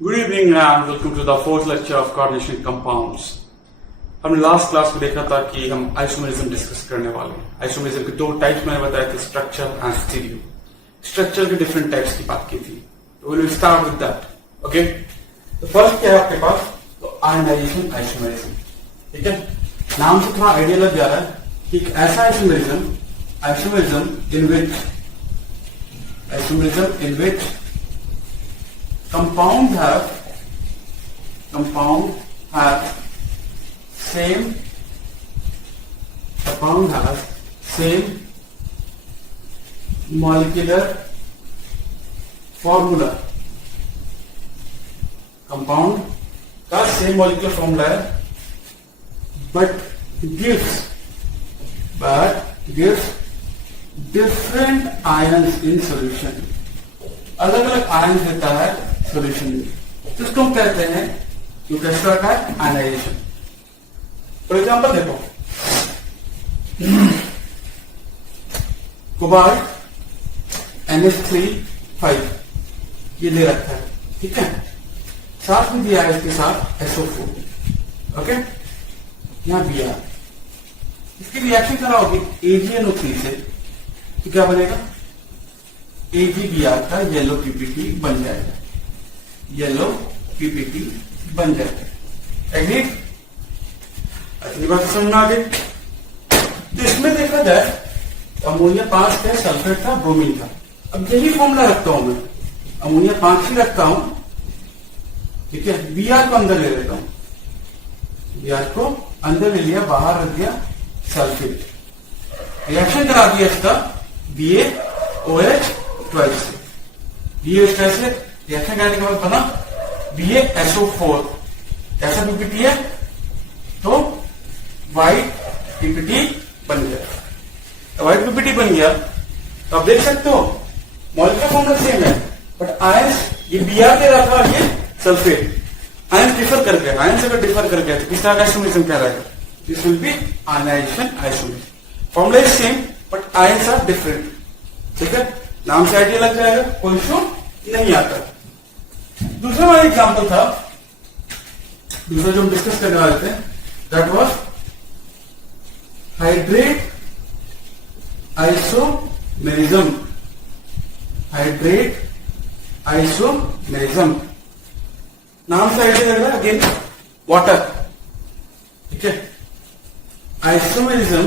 Good evening and welcome to the fourth lecture of coordination compounds. हमने last class में देखा था कि हम आइसोमेरिज्म डिस्कस करने वाले हैं. आइसोमेरिज्म के दो टाइप्स मैंने बताया थे, स्ट्रक्चर एंड स्टीरियो. स्ट्रक्चर के डिफरेंट टाइप्स की बात की थी. तो will start with that. Okay, तो फर्स्ट क्या है आपके पास? तो आयनाइजेशन आइसोमेरिज्म. ठीक है, नाम से थोड़ा आइडिया लग जा रहा है कि एक ऐसा isomerism in which compound have same molecular formula. Compound का same molecular formula है, but gives different ions in solution. अलग अलग आयन देता है सॉल्यूशन में. तो इसको हम कहते हैं, जो कैसे होता है, आयनाइजेशन. फॉर एग्जांपल देखो, कोबाल्ट NH3 ये ले रखा है. ठीक है, साथ में दिया है इसके साथ SO4. ओके, यहां Br. इसकी रिएक्शन करा होगी AgNO3 से, तो क्या बनेगा? AgBr का येलो पीपीटी बन जाएगा. एग्रीड? अगली बात समझ में आ गई. तो इसमें देखा जाए अमोनिया 5 का सल्फेट था, ब्रोमीन था. अब यही फॉर्मूला रखता हूं मैं, अमोनिया 5 ही रखता हूं. ठीक है, Br को अंदर ले लेता हूं. Br को अंदर ले लिया, बाहर रख दिया सल्फेट. रिएक्शन करा दिया इसका BaOH 12 से. BaOH से रिएक्शन करने के बाद बना BaSO4. कैसा पीपीटी है? तो व्हाइट पीपीटी बन गया. तो व्हाइट पीपीटी बन गया. तो आप देख सकते हो मॉलिक्यूलर फॉर्मूला सेम है, बट आयंस ये Br दे रहा था, ये सल्फेट. आयंस डिफर कर गया. आयंस अगर डिफर कर गया तो किस तरह का आइसोमेरिज्म क्या रहेगा? This will be ionisation isomerism. Formula is same but ions are different. ठीक है, नाम से आइडिया लग जाएगा, कोई इशू नहीं आता. दूसरा वाला एग्जांपल था, दूसरा जो हम डिस्कस करने वाले थे, दैट वाज हाइड्रेट आइसोमेरिज्म. नाम से आइडिया लग रहा है, अगेन वाटर. ठीक है, isomerism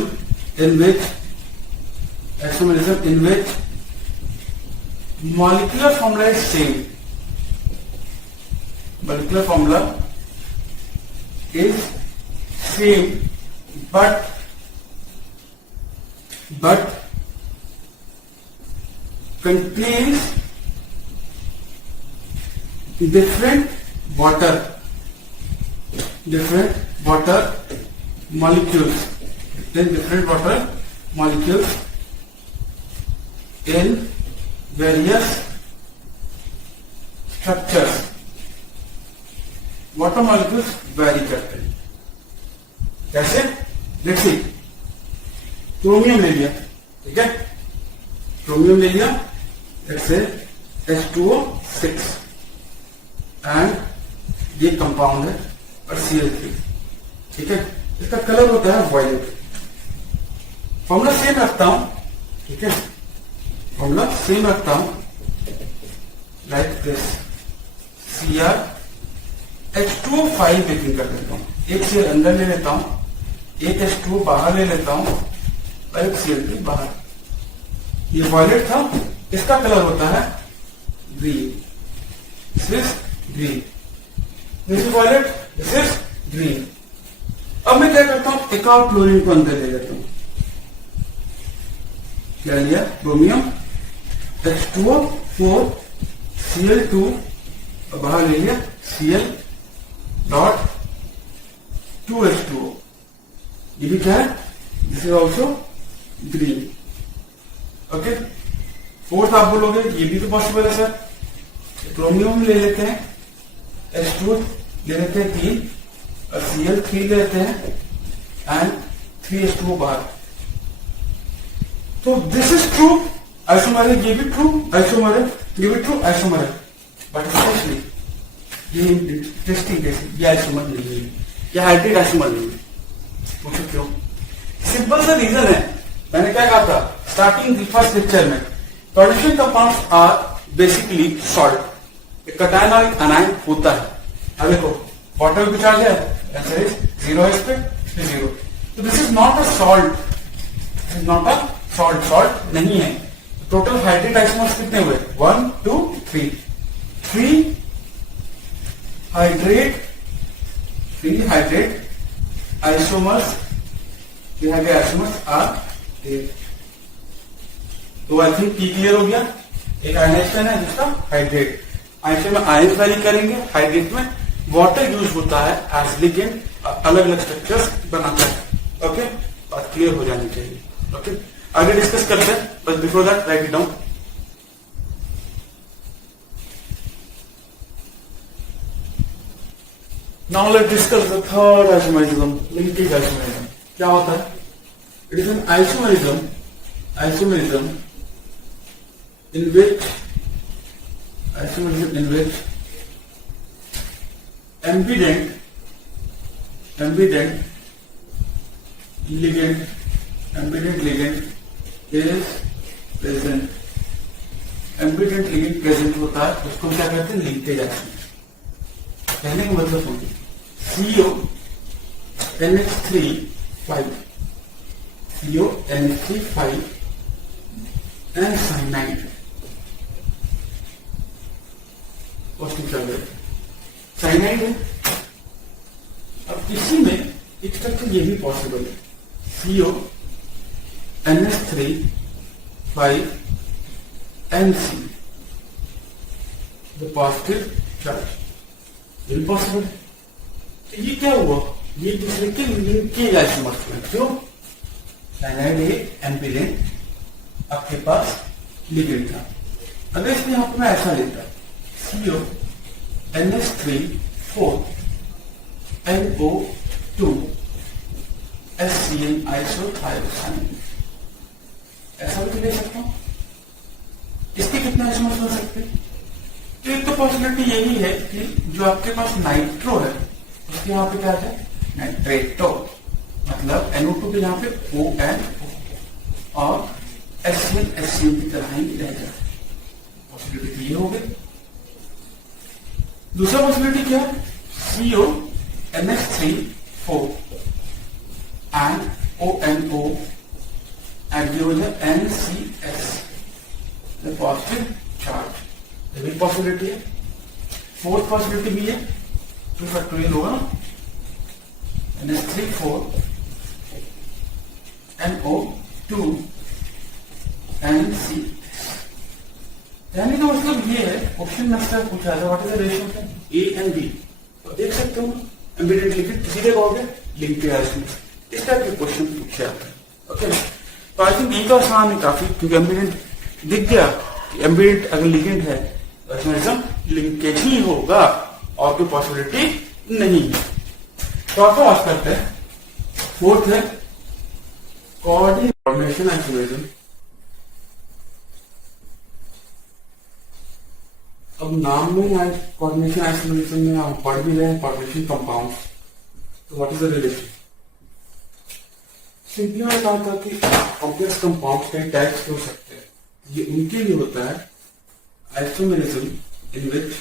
in which molecular formula is same. Molecular formula is same, but contains different water molecules. Different water molecules in various structures. Water molecules vary करते हैं. कैसे? लेट्स सी, क्रोमियम ले लिया. ठीक है, क्रोमियम ले लिया, लेट्स से H2O6 एंड ये कंपाउंड है और Cl3. ठीक है, इसका कलर होता है वायलेट. फॉर्मूला सेम रखता हूं. ठीक है, फॉर्मूला सेम रखता हूं, like this. Cr H2O5 making कर देता हूं. एक Cl अंदर ले लेता हूं, एक H2O बाहर ले लेता हूं और एक Cl3 बाहर. ये वायलेट था, इसका कलर होता है green. This is green. This is violet, this is green. अब मैं क्या करता हूं, एक और क्लोरीन को अंदर ले लेता हूं. क्या लिया? क्रोमियम H2O4 Cl2 और बाहर ले लिया Cl डॉट 2H2O. ये भी क्या है? This is also green. Okay, fourth आप बोलोगे ये भी तो पॉसिबल है सर. क्रोमियम ले लेते हैं, H2 ले लेते हैं 3 और Cl3 ले लेते हैं एंड 3H2O बाहर. तो दिस इज ट्रू आइसोमेरिक, ये भी ट्रू आइसोमेरिक, ये भी ट्रू आइसोमेरिक. बट स्पेशली ये इंटरेस्टिंग केस है, ये आइसोमर नहीं है, ये हाइब्रिड आइसोमर नहीं है। पूछो क्यों? सिंपल सा रीजन है, मैंने क्या कहा था स्टार्टिंग फर्स्ट लेक्चर में, coordination compounds are basically salt. एक कटायन और एक अनायन होता है। अब देखो वाटर की चार्ज है, आंसर इज 0 इज पे 0। तो this is not a salt, this is not a salt, salt नहीं है। टोटल हाइड्रेट आइसोमर्स कितने हुए? 1 2 3 3 हाइड्रेट आइसोमर्स, आइसोमर्स आर। तो आई थिंक की क्लियर हो गया। एक आयनाइजेशन है जिसका हाइड्रेट, आयन में आयन वैरी करेंगे, हाइड्रेट में वाटर यूज होता है एज लिगेंड, अलग अलग स्ट्रक्चर्स बनाता है। ओके, बात क्लियर हो जानी चाहिए। ओके, आगे डिस्कस करते हैं, but before that right it down. Now let's discuss the third isomerism, linkage isomerism. क्या होता है? It is an isomerism in which ambident ligand is present, ambident ligand present होता है, उसको क्या कहते हैं? Linkage isomer. कहने का मतलब समझिए, CONH3 and cyanide साइनाइड है। अब इसी में एक स्ट्रक्चर ये भी पॉसिबल है, CONH3 द पॉजिटिव चार्ज, ये भी पॉसिबल है। तो ये क्या हुआ? ये दूसरे के लिंकेज आइसोमर्स में। क्यों? साइनाइड एक एम्पिडेंट, आपके पास लिगेंड था। अगर इसमें आपको मैं ऐसा लेता CONH3 NO2 SCN isothiocyanine, ऐसा भी तो ले सकता हूं। इसके कितने आइसोमर्स हो सकते हैं? तो एक तो पॉसिबिलिटी यही है कि जो आपके पास नाइट्रो है उसके यहाँ पे क्या है? नाइट्रेटो, मतलब NO2 के यहाँ पे ON और SCN की तरह ही रह जाए। पॉसिबिलिटी ये हो गई। दूसरा पॉसिबिलिटी क्या है? CONH3 and ONO and ये हो जाए NCS, the positive charge, ये भी पॉसिबिलिटी है। फोर्थ पॉसिबिलिटी भी है, 2 फैक्टोरियल होगा ना, NH3 NO2 NCS। यानी तो मतलब ये है, क्वेश्चन में से पूछा था what is the ratio of A and B, तो देख सकते हो एम्बिडेंट लिक्विड सीधे कहोगे लिंकेज आइसोमर, इस टाइप के क्वेश्चन पूछे जाते हैं। ओके, तो आई थिंक ये तो आसान है काफी, क्योंकि एम्बिडेंट दिख गया कि एम्बिडेंट अगर लिगेंड है तो आइसोमरिज्म लिंकेज ही होगा और कोई पॉसिबिलिटी नहीं है। तो आपको बात करते हैं, फोर्थ है कोऑर्डिनेशन आइसोमरिज्म। अब नाम में कोऑर्डिनेशन आइसोमरिज्म में हम पढ़ भी रहे हैं कोऑर्डिनेशन कंपाउंड्स, तो what is the relation? Simply मैंने कहा था कि कॉम्प्लेक्स कंपाउंड्स कई टाइप्स हो सकते हैं, ये उनके लिए होता है isomerism in which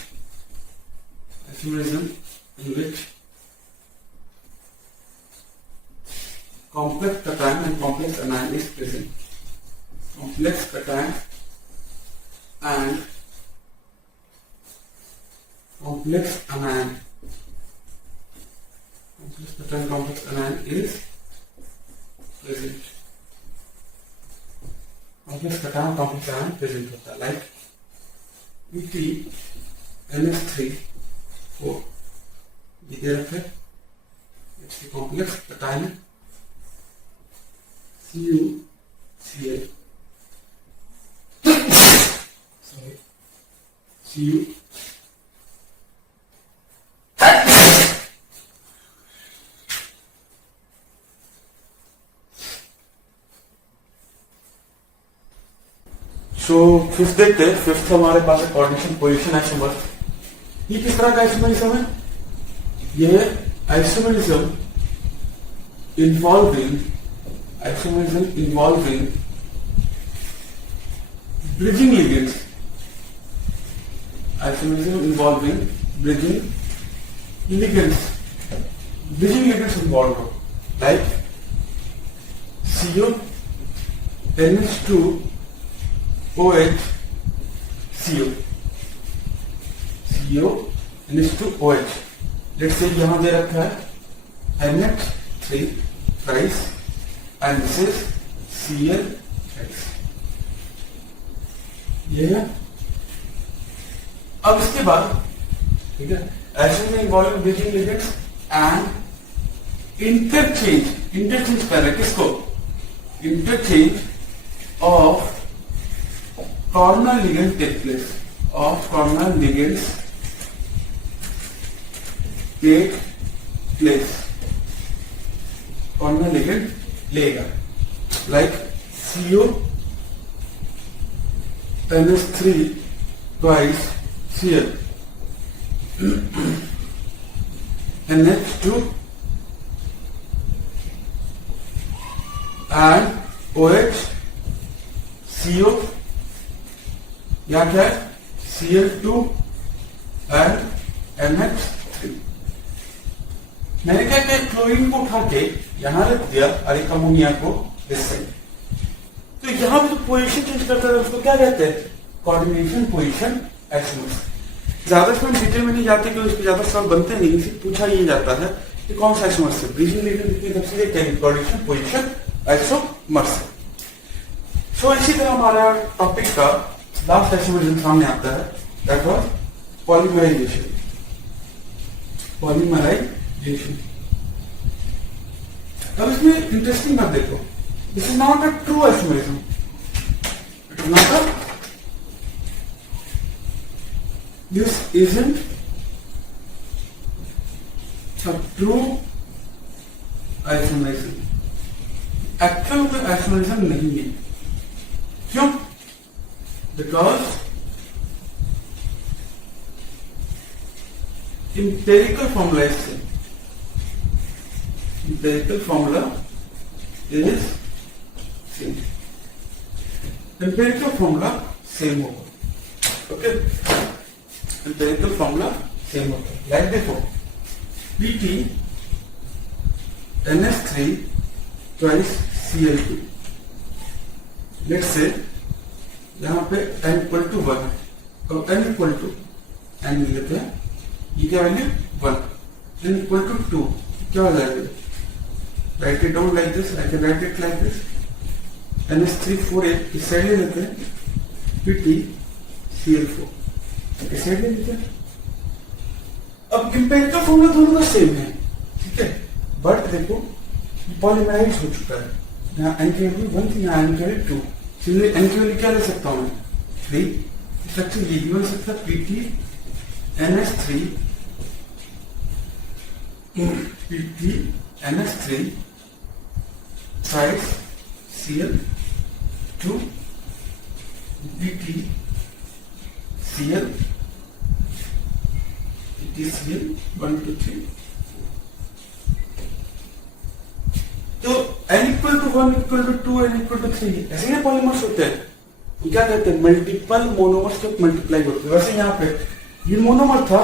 complex cation and complex anion is present. Complex cation and complex anion. Complex cation, complex anion is present. Complex cation, complex anion present होता है, like NH3 ये दे रखे, it's the complex cation CuCl, Cu so fifth देखते हैं। Fifth हमारे पास है coordination position isomer. ये किस तरह का आइसोमेरिज्म है? यह है isomerism involving bridging ligands, isomerism involving bridging ligands involved, like CO, NH2, OH, CO, NH2, OH. Let's say यहां दे रखा है NH3 thrice and this is Cl thrice. ये है. अब इसके बाद ठीक है isomerism involving bridging ligands and interchange कर रहे किसको? Interchange of corner ligand take place, corner ligand लेगा, like CO NH3 twice Cl NH2 and OH CO, या क्या है Cl2 and NH3. मैंने क्या किया, क्लोरीन को उठा के यहां रख दिया और एक अमोनिया को इस साइड. तो यहां पे जो पोजीशन चेंज करता है उसको क्या कहते हैं? Coordination position isomers. ज्यादा इसमें डिटेल में नहीं जाते क्योंकि उसके ज्यादा सवाल बनते नहीं, इसी पूछा ये जाता है कि कौन सा आइसोमर्स है. ब्रिजिंग लिगेंड की तरफ से कोऑर्डिनेशन पोजीशन आइसोमर्स. सो इसी तरह हमारा टॉपिक का लास्ट आइसोमरिज्म सामने आता है, दैट वाज पॉलीमराइजेशन. अब इसमें इंटरेस्टिंग बात देखो, this is not a true isomerism. It is not a This isn't a true isomerism. Actual में isomerism नहीं है. क्यों? Because empirical formula is same. Empirical formula is same. Empirical formula same होगा. Okay? Empirical formula same होता है. Like देखो Pt NH3 twice Cl2. Let's say यहां पे n equal to 1 है और n equal to n लेते हैं, ये क्या वैल्यू 1, n equal to 2 क्या हो जाएगा? Write it down like this. I can write it like this. NH3 इस साइड ले लेते हैं, Pt Cl4 इस साइड ले लेते हैं. अब इंपेरिकल फॉर्मूला दोनों का सेम है, ठीक है, बट देखो पॉलीमराइज हो चुका है. यहाँ n की वैल्यू 1 थी, यहाँ n की वैल्यू 2. इसलिए n की वैल्यू क्या ले सकता हूं मैं? 3. स्ट्रक्चर ये भी बन सकता है Pt NH3 Pt NH3 size Cl2 Pt Cl Cl 1 2 3. तो n equal to 1 equal to 2 n equal to 3 ऐसे ही पॉलीमर्स होते हैं. क्या कहते हैं? मल्टीपल मोनोमर्स के मल्टीप्लाई होते हैं. वैसे यहाँ पे ये मोनोमर था,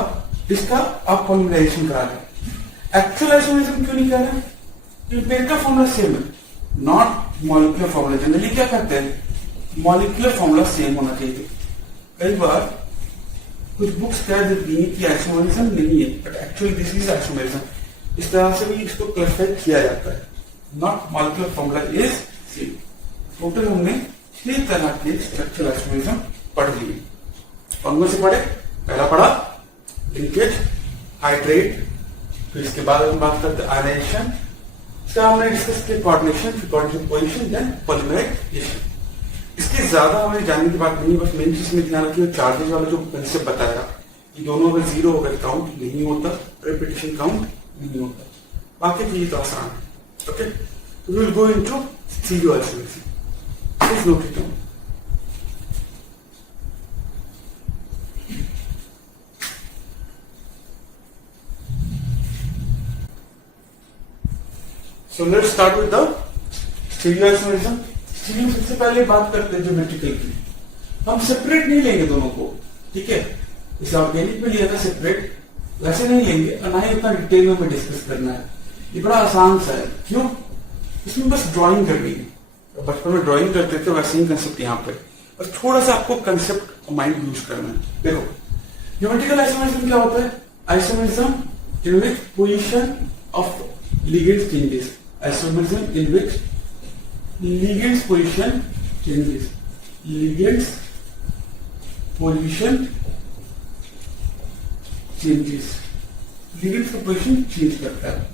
इसका आप पॉलीमराइजेशन करा रहे हैं. एक्चुअल आइसोमरिज्म क्यों नहीं कर रहे? इंपेरिकल फॉर्मूला सेम है, नॉट मॉलिक्यूलर फॉर्मूला. जनरली क्या कहते हैं? मॉलिक्यूलर फॉर्मूला सेम होना चाहिए. कई बार कुछ बुक्स कह देती हैं कि आइसोमरिज्म नहीं है, but actually this is isomerism. इस तरह से भी इसको क्लासिफाई किया जाता है. Not molecular formula is same. Total हमने 6 तरह के स्ट्रक्चरल आइसोमरिज्म पढ़ लिए. कौन से पढ़े? पहला पढ़ा लिंकेज, हाइड्रेट, फिर इसके बाद हम बात करते हैं आयनाइजेशन, इसका हमने डिस्कस किया कोऑर्डिनेशन, पोजीशन, देन पॉलीमराइजेशन. इसके ज्यादा हमें जानने की बात नहीं, बस मेन चीज में ध्यान रखिए चार्जेस वाला जो कंसेप्ट बताया, ये दोनों अगर 0 होगा काउंट नहीं होता, रिपीटेशन काउंट नहीं होता. बाकी चीज तो आसान है. ओके, तो we will go into stereo isomerism. Please note it down. So let's start with the stereo isomerism. Stereo सबसे पहले बात करते हैं ज्योमेट्रिकल की। हम सेपरेट नहीं लेंगे दोनों को, ठीक है। इसे ऑर्गेनिक में लिया था सेपरेट, वैसे नहीं लेंगे और ना ही उतना डिटेल में हमें डिस्कस करना है। ये बड़ा आसान सा है, क्यों? इसमें बस ड्राइंग करनी है। बचपन में ड्राइंग करते थे, वैसे ही कंसेप्ट यहाँ पे, और थोड़ा सा आपको कंसेप्ट माइंड यूज करना है। देखो ज्योमेट्रिकल आइसोमेरिज्म क्या होता है? Isomerism in which position of ligands changes. Isomerism in which ligands position changes. Ligands position changes. Ligands का position change करता है.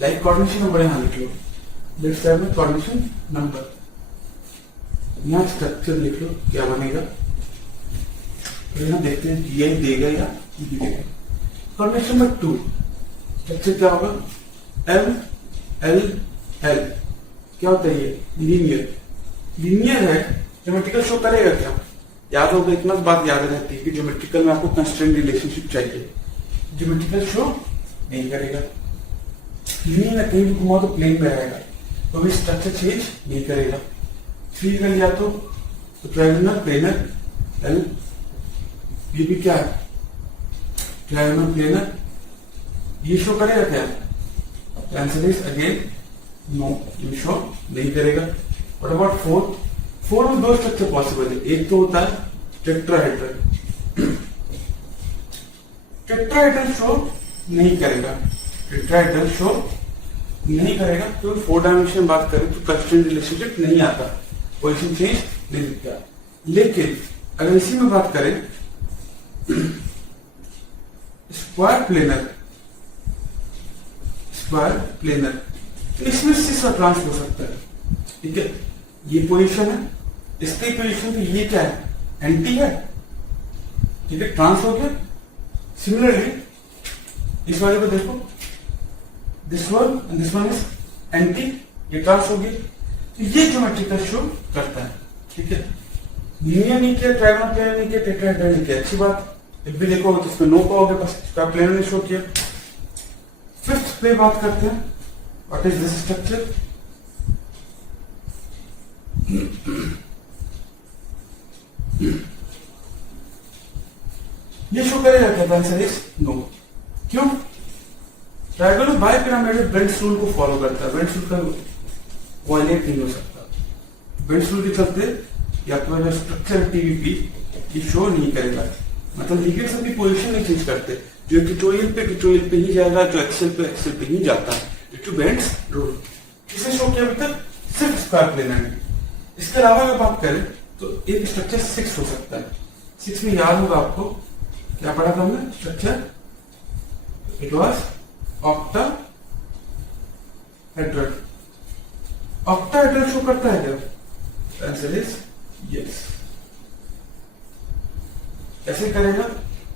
Like coordination नंबर यहाँ लिख लो. Let's start with coordination number. यहाँ स्ट्रक्चर लिख लो, क्या बनेगा? तो यहाँ देखते हैं GI देगा या EB देगा. Coordination number 2. स्ट्रक्चर क्या होगा? एल एल एल क्या होता है? ये लीनियर लीनियर है। ज्योमेट्रिकल शो करेगा क्या? याद होगा, इतना बात याद रहती है कि ज्योमेट्रिकल में आपको कंस्ट्रेंट रिलेशनशिप चाहिए। ज्योमेट्रिकल शो नहीं करेगा। लीनियर में कहीं भी घुमाओ तो प्लेन में रहेगा, तो भी स्ट्रक्चर चेंज नहीं करेगा। थ्री का लिया तो ट्रायंगुलर प्लेनर एल, ये भी क्या है? ट्रायंगुलर प्लेनर, ये शो करेगा क्या? आंसर इज अगेन नो, ये शो नहीं करेगा। What about four? फोर में दो स्ट्रक्चर पॉसिबल है। एक तो होता है टेट्राहेड्रल, टेट्राहेड्रल शो नहीं करेगा। टेट्राहेड्रल शो नहीं करेगा क्योंकि फोर डायमेंशन बात करें तो कंस्ट्रेंट रिलेशनशिप नहीं आता, पोजीशन चेंज नहीं दिखता। लेकिन अगर इसी में बात करें स्क्वायर प्लेनर, स्क्वायर प्लेनर, तो इसमें सिस और ट्रांस हो सकता है, ठीक है। ये पोजीशन है, इसकी पोजीशन, तो ये क्या है? एंटी है, ठीक है, ट्रांस हो गया। सिमिलरली इस वाले को देखो, this one and this one is anti, ये ट्रांस हो गया। तो ये ज्योमेट्रिकल शो करता है, ठीक है। लीनियर नहीं किया, ट्रायंगुलर प्लेनर नहीं किया, टेट्राहेड्रल नहीं किया, अच्छी बात। जब भी देखो तो इसमें नो पाओगे, बस स्क्वायर प्लेनर ने शो किया। फिफ्थ पे बात करते हैं, व्हाट इज दिस स्ट्रक्चर? ये शो करेगा क्या? Answer is no. क्यों? ट्रायंगुलर बाइपिरामिडल बेंड्स रूल को फॉलो करता है। बेंड्स रूल का वायलेट नहीं हो सकता। बेंड्स रूल के चलते या तो स्ट्रक्चर टीवीपी ये शो नहीं करेगा, मतलब लिगेंड्स अपनी पोजीशन नहीं चेंज करते। जो इक्वेटोरियल पे ही जाएगा, जो एक्सेल पे ही जाता है, टू बेंड्स रूल। किसने शो किया अभी तक? सिर्फ स्क्वायर प्लेनर में। इसके अलावा अगर बात करें तो एक स्ट्रक्चर 6 हो सकता है। 6 में याद होगा आपको क्या पढ़ा था हमने? Structure it was octahedral. Octahedral show करता है क्या? Answer is yes. कैसे करेगा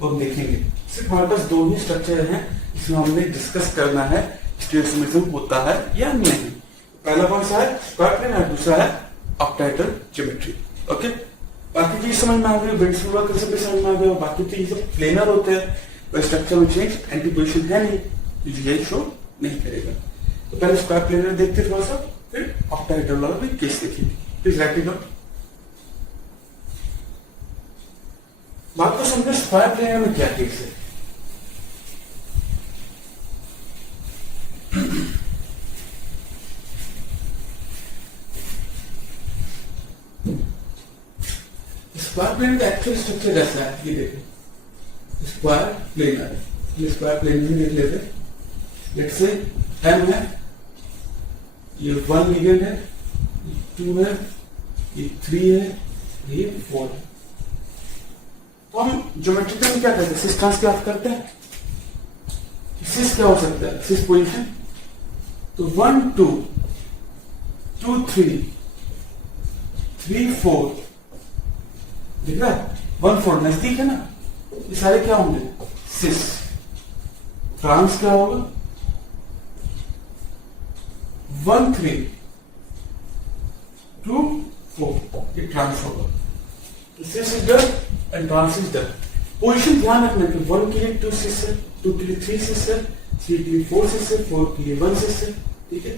वो हम देखेंगे। सिर्फ हमारे पास दो ही स्ट्रक्चर हैं, इसमें हमने डिस्कस करना है स्टीरियोसिमेट्रिज्म होता है या नहीं। पहला कौन सा है? स्क्वायर प्लेनर, दूसरा है ऑक्टाहेड्रल ज्योमेट्री। ओके, बाकी चीज समझ में आ गई, बेंड्स रूल का कंसेप्ट समझ में आ गया। बाकी तो ये सब प्लेनर होते हैं, तो स्ट्रक्चर में चेंज एंटी पोजीशन है नहीं, तो ये शो नहीं करेगा। तो पहले स्क्वायर प्लेनर देखते थोड़ा सा, फिर ऑक्टाहेड्रल वाला भी केस देखिए। Please right it down. बात को समझो, स्क्वायर प्लेनर में क्या केस है? स्क्वायर प्लेनर का एक्चुअल स्ट्रक्चर ऐसा है, ये देखो स्क्वायर प्लेनर, ये स्क्वायर प्लेनर ही देख लेते। लेट्स से एम है, ये 1 लिगेंड है, 2 है, ये 3 है, ये 4 है। तो हम ज्योमेट्रिकल में क्या करते हैं? सिस ट्रांस की बात करते हैं। सिस क्या हो सकता है? सिस पोजीशन, तो 1 2 2 3 3 4 दिख रहा है? 1 4 नजदीक है ना, ये सारे क्या होंगे? सिस। ट्रांस क्या होगा? 1 3 2 4, ये ट्रांस होगा। Cis is done and trans is done. Position ध्यान रखना कि 1 के लिए 2 सिस है, 2 के लिए 3 सिस है, 3 के लिए 4 सिस है, 4 के लिए 1 सिस है, ठीक है।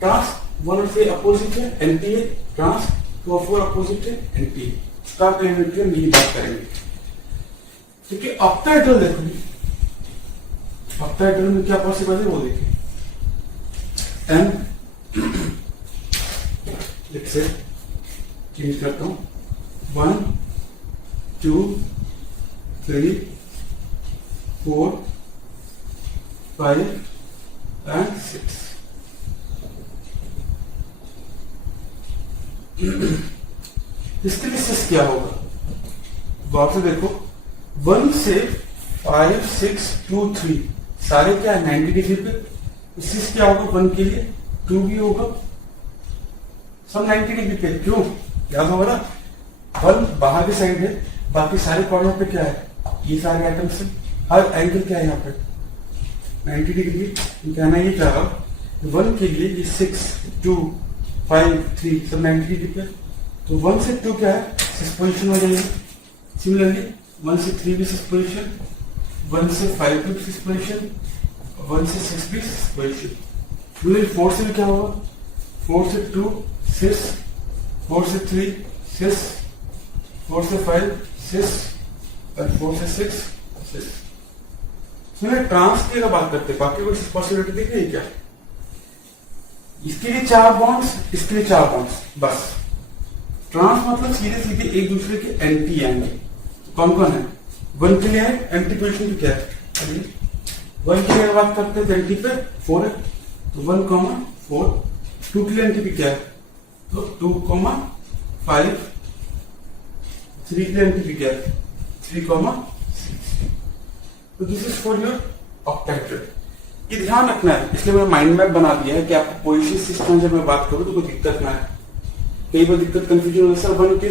ट्रांस 1 और 3 अपोजिट है, एंटी है। ट्रांस 2 और 4 अपोजिट है, एंटी है। स्क्वायर प्लेनर न्यूक्लियर नहीं बात करेंगे। ठीक है। ऑक्टाहेड्रल देखो, ऑक्टाहेड्रल में क्या पॉसिबल है वो देखिए। एम लिख से चेंज करता हूं, 1 2 3 4 5 एंड 6। इसके लिए सिस क्या होगा, गौर से देखो, 1 से 5 6 2 3 सारे क्या है 90 डिग्री पे। सिस क्या होगा 1 के लिए, 2 भी होगा, सब 90 डिग्री पे। क्यों, याद होगा ना, 1 बाहर की साइड है, बाकी सारे कॉर्नर पे क्या है, ये सारे आइटम्स है। हर एंगल क्या है यहाँ पे 90 डिग्री। कहना ये चाह रहा 1 के लिए ये 6 2 5 3 सब 90 डिग्री पे। तो 1 से 2 क्या है, सिस पोजिशन हो जाएगी। सिमिलरली 1 से 3 भी सिस पोजिशन, 1 से 5 भी सिस पोजिशन, 1 से 6 भी सिस पोजिशन। सिमिलरली 4 से भी क्या होगा, 4 से 2 सिस, 4 से 3 सिस, 4 से 5 सिस और 4 से 6 सिस। सुनिए ट्रांस की अगर बात करते हैं, बाकी कोई पॉसिबिलिटी दिख रही है क्या? इसके लिए 4 बॉन्ड्स, इसके लिए 4 बॉन्ड्स, बस। ट्रांस मतलब सीधे सीधे एक दूसरे के एंटी आएंगे। कौन कौन है, 1 के लिए है एंटी पोजिशन भी क्या है, 1 के लिए बात करते हैं एंटी पे 4 है, तो 1 4। 2 के लिए एंटी भी क्या है, तो 2 5। 3 के लिए एंटी भी क्या है, 3 6। तो this is for your octahedral. ये ध्यान रखना है, इसलिए मैंने माइंड मैप बना दिया है कि आपको पोजीशन सिस्टम जब मैं बात करूं तो कोई दिक्कत ना है। कई बार दिक्कत कंफ्यूजन हो, सर 1 के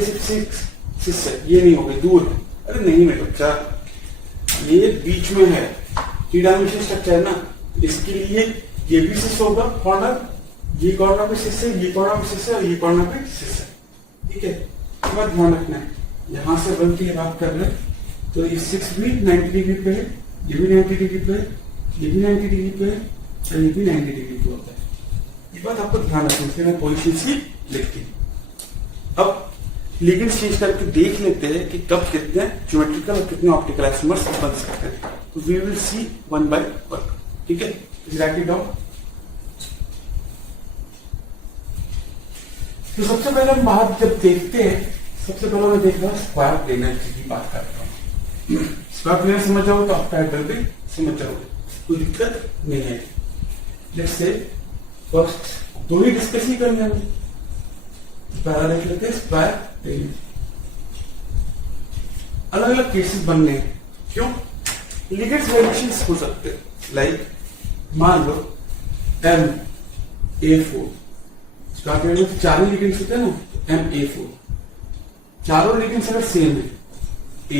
6 है, ये नहीं हो गए, दूर है। अरे नहीं मेरे बच्चा, ये बीच में है, 3 डायमेंशन स्ट्रक्चर है ना, इसके लिए ये भी सिस होगा कॉर्नर, ये कॉर्नर पे सिस है, ये कॉर्नर पे सिस है और ये कॉर्नर पे सिस है। ठीक है, ये बात ध्यान रखना है। यहां से 1 की बात कर रहे हैं तो ये 6 भी 90 डिग्री पे है, ये भी 90 डिग्री पे है, ये भी 90 डिग्री पे है और ये भी 90 डिग्री पे होता है। ये बात आपको ध्यान रखनी है, मैं पोजीशन ही लिखती हूँ। अब लिगेंड्स चेंज करके देख लेते हैं कि कब कितने ज्योमेट्रिकल और कितने ऑप्टिकल आइसोमर्स बन सकते हैं। तो वी विल सी 1 by 1। ठीक है, राइट इट डाउन। तो सबसे पहले हम बाहर जब देखते हैं, सबसे पहले मैं देख रहा हूं स्क्वायर प्लेनर की बात करता हूं। स्क्वायर प्लेनर समझ जाओगे तो ऑक्टाहेड्रल भी समझ जाओगे, कोई दिक्कत नहीं है। Let's say first 2 he discuss ही करने हमें, पहला देख लेते हैं स्क्वायर प्लेनर। अलग अलग केसेस बनने हैं, क्यों, लिगेंड्स वेरिएशंस हो सकते हैं। लाइक मान लो MA4, स्क्वायर प्लेनर में 4 ही लिगेंड्स होते हैं ना, तो MA4 चारों लिगेंड्स अगर सेम है, ए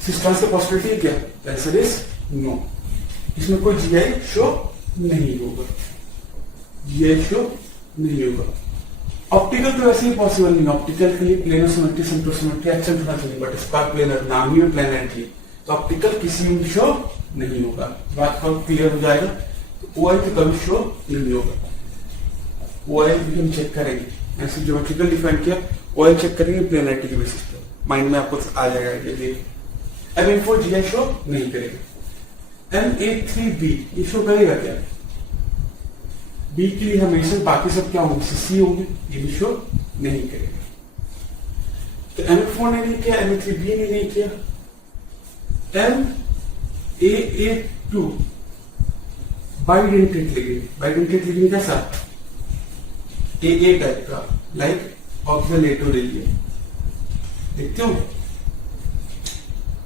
सिस्टर्स का पॉसिबिलिटी है क्या, आंसर इज नो। इसमें कोई जीआई शो नहीं होगा, जीआई शो नहीं होगा। ऑप्टिकल तो वैसे ही पॉसिबल नहीं, ऑप्टिकल के लिए planar symmetry, centre symmetry accent होना चाहिए, बट स्क्वायर प्लेनर नाम ही में प्लेनरिटी, तो ऑप्टिकल किसी में भी शो नहीं होगा। बात का क्लियर हो जाएगा। तो ओआई तो कभी शो नहीं होगा। ओआई भी हम चेक करेंगे, ऐसे ज्योमेट्रिकल डिफाइन किया, ओआई चेक करेंगे प्लेनरिटी के बेसिस पे, माइंड में आपको आ जाएगा ये देखिए। MA4 जीआई शो नहीं करेगा। MA3B ये शो करेगा क्या, बी के लिए हमेशा बाकी सब क्या होंगे, सी होंगे, ये भी शो नहीं करेगा। तो MA4 ने नहीं किया, MA3B ने नहीं किया। MAA2 bidentate ligand, bidentate ligand कैसा, AA टाइप का, लाइक ऑक्सिलेटो ले लिया, देखते हो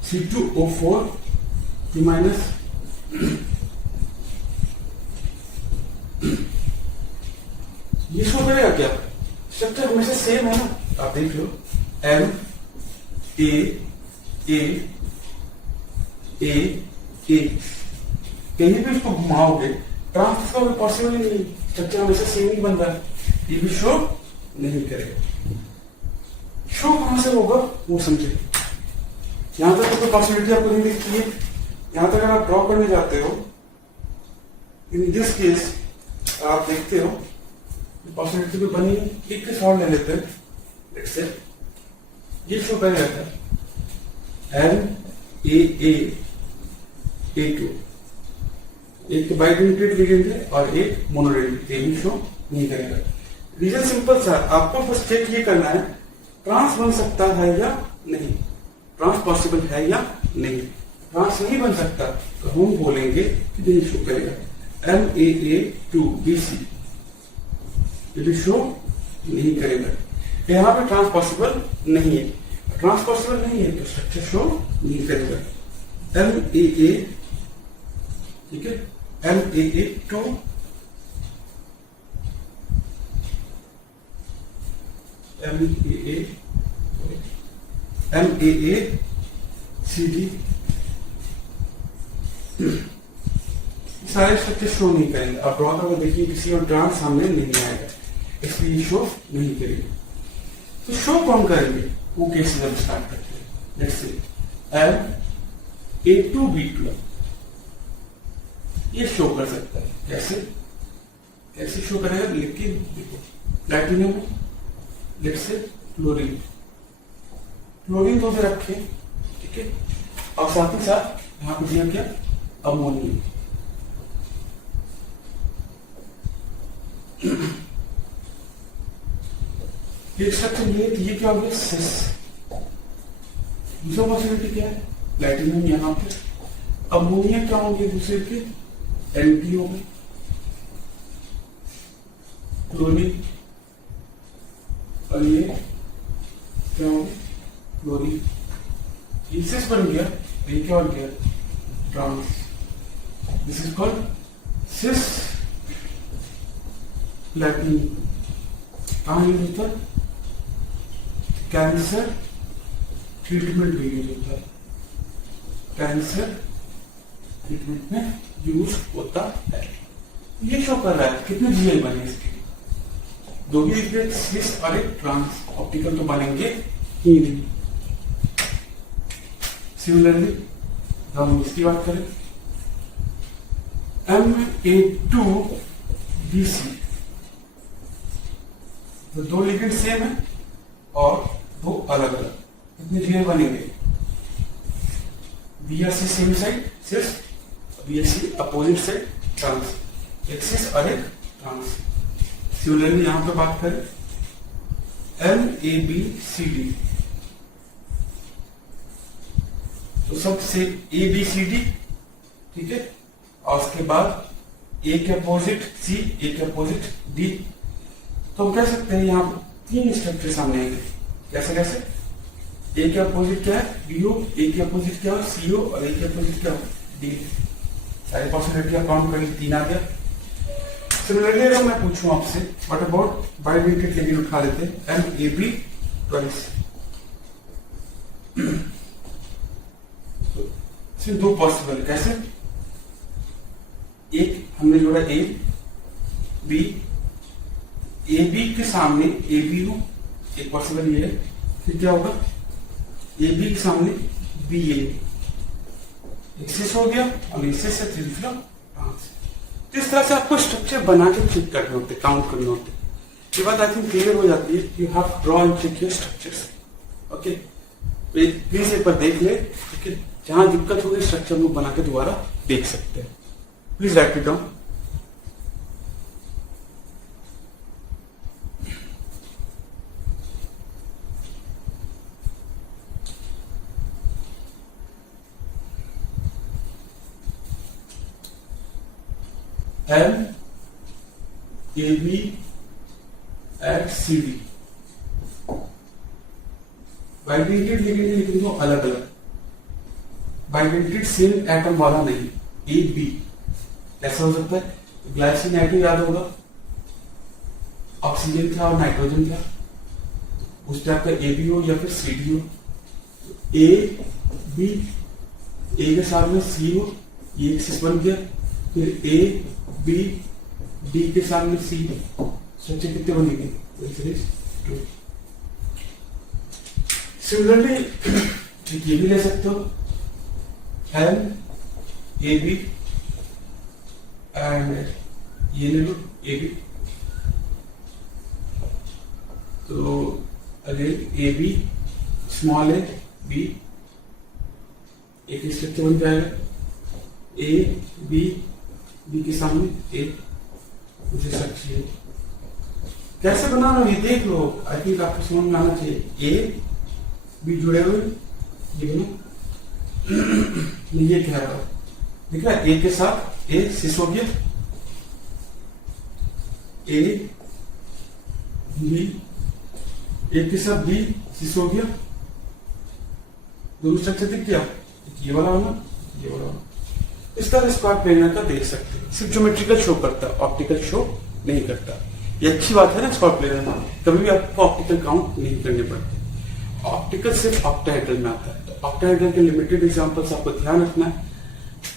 C2O4 2- ये शो करेगा क्या, स्ट्रक्चर हमेशा सेम है ना, आप देख लो M A A A A, कहीं भी इसको घुमाओगे ट्रांस का भी पॉसिबल नहीं, स्ट्रक्चर हमेशा सेम ही बन रहा है, ये भी शो नहीं करेगा। शो कहां से होगा वो समझे, यहां तक तो कोई पॉसिबिलिटी आपको नहीं दिखती है। यहां तक अगर आप ड्रॉ करने जाते हो इन दिस केस आप देखते हो पॉसिबिलिटी तो बनी, एक केस और ले लेते हैं। लेट्स से ये शो कर जाता है NAA2, एक बाइडेंटेड लिगेंड है और एक मोनोडेंटेड, ये भी शो नहीं करेगा। रीजन सिंपल सा, आपको बस चेक ये करना है ट्रांस बन सकता है या नहीं, ट्रांस पॉसिबल है या नहीं। ट्रांस नहीं बन सकता तो हम बोलेंगे कि नहीं शो करेगा। MAA2BC ये भी शो नहीं करेगा। यहां पे ट्रांस पॉसिबल नहीं है, ट्रांस पॉसिबल नहीं है तो स्ट्रक्चर शो नहीं करेगा। MAA, ठीक है, MAA2 MAACD सारे स्ट्रक्चर शो नहीं करेंगे। आप ड्रॉ करके देखिए किसी और ट्रांस सामने नहीं आएगा, इसलिए शो नहीं करेंगे। तो शो कौन करेंगे वो केस जब स्टार्ट करते हैं। लेट्स से MAA2B2 ये शो कर सकता है। कैसे कैसे शो करेगा, लेकिन देखो platinum, let's say chlorine, chlorine तो रखे, ठीक है, और साथ ही साथ यहां पे दिया क्या, अमोनियम। ये स्ट्रक्चर ये क्या हो गया, सिस। दूसरा पॉसिबिलिटी क्या है, प्लैटिनम यहां पे, अमोनिया क्या होंगे दूसरे के, एंटी हो गए, क्लोरीन, और ये क्या हो गया, क्लोरीन, ये सिस बन गया, ये क्या बन गया, trans. This is called cis platinum. कहां यूज होता है, कैंसर ट्रीटमेंट में यूज होता है, कैंसर ट्रीटमेंट में यूज होता है। ये शो कर रहा है कितने जीएल बने इसके, दो ही लिक्विड सिस और एक ट्रांस, ऑप्टिकल तो बनेंगे ही नहीं। सिमिलरली हम इसकी बात करें, MAA2BC, तो दो लिक्विड सेम है और दो अलग अलग, कितने जीएल बनेंगे, BRC सेम साइड सिस, BRC अपोजिट साइड ट्रांस, एक सिस और एक ट्रांस। सिमिलरली यहां पे बात करें MABCD, तो सबसे ABCD, ठीक है, और उसके बाद A के अपोजिट C, A के अपोजिट D। तो हम कह सकते हैं यहाँ तीन स्ट्रक्चर सामने आएंगे। कैसे कैसे, A के अपोजिट क्या है, BO, A के अपोजिट क्या है, CO, और A के अपोजिट क्या है, D। सारी पॉसिबिलिटी काउंट करेंगे, तीन आ गया। सिमिलरली अगर मैं पूछूं आपसे व्हाट अबाउट बाइडेंटेड लिगेंड उठा लेते हैं, MAB ट्वाइस। सिर्फ दो पॉसिबल, कैसे, एक हमने जोड़ा A B, AB के सामने AB हो, एक पॉसिबल ये है, फिर क्या होगा, AB के सामने BA, एक्सिस हो गया और एक्सिस से थ्री फ्लो ट्रांस। तो इस तरह से आपको स्ट्रक्चर बना के चेक करने होते, काउंट करने होते। ये बात आई थिंक क्लियर हो जाती है, you have draw and check your structures. Okay, please एक बार देख ले, ठीक है, जहां दिक्कत होगी स्ट्रक्चर में बना के दोबारा देख सकते हैं। Please right it down. MAB at CD, bidentate ligand लिख दो अलग अलग, बाइडेंटेड सेम एटम वाला नहीं, AB। ऐसा हो सकता है, ग्लाइसिन एटम याद होगा, ऑक्सीजन था और नाइट्रोजन था, उस टाइप का AB हो या फिर CD हो। AB, A के साथ में C हो, ये एक्सिस बन गया, फिर AB, D के सामने C, स्ट्रक्चर कितने बनेंगे, टू। सिमिलरली ये भी ले सकते हो, MAB एंड ये ले लो ए बी, तो again A B small A B, एक स्ट्रक्चर बन जाएगा ए बी, बी के सामने ए, मुझे स्ट्रक्चर कैसे बनाना ये देख लो, आई थिंक आपको समझ में आना चाहिए। ए बी जुड़े हुए ये बनो ये क्या है दिख रहा है, ए के साथ ए सिस हो गया, ए बी, ए के साथ बी सिस हो गया, दोनों स्ट्रक्चर दिख गया, ये वाला होना ये वाला होना। इस तरह स्क्वायर प्लेनर का देख सकते हैं, सिर्फ ज्योमेट्रिकल शो करता है, ऑप्टिकल शो नहीं करता। ये अच्छी बात है ना स्क्वायर प्लेनर में, कभी भी आपको ऑप्टिकल काउंट नहीं करने पड़ते। ऑप्टिकल सिर्फ ऑक्टाहेड्रल में आता है, तो ऑक्टाहेड्रल के लिमिटेड एग्जांपल्स आपको ध्यान रखना है,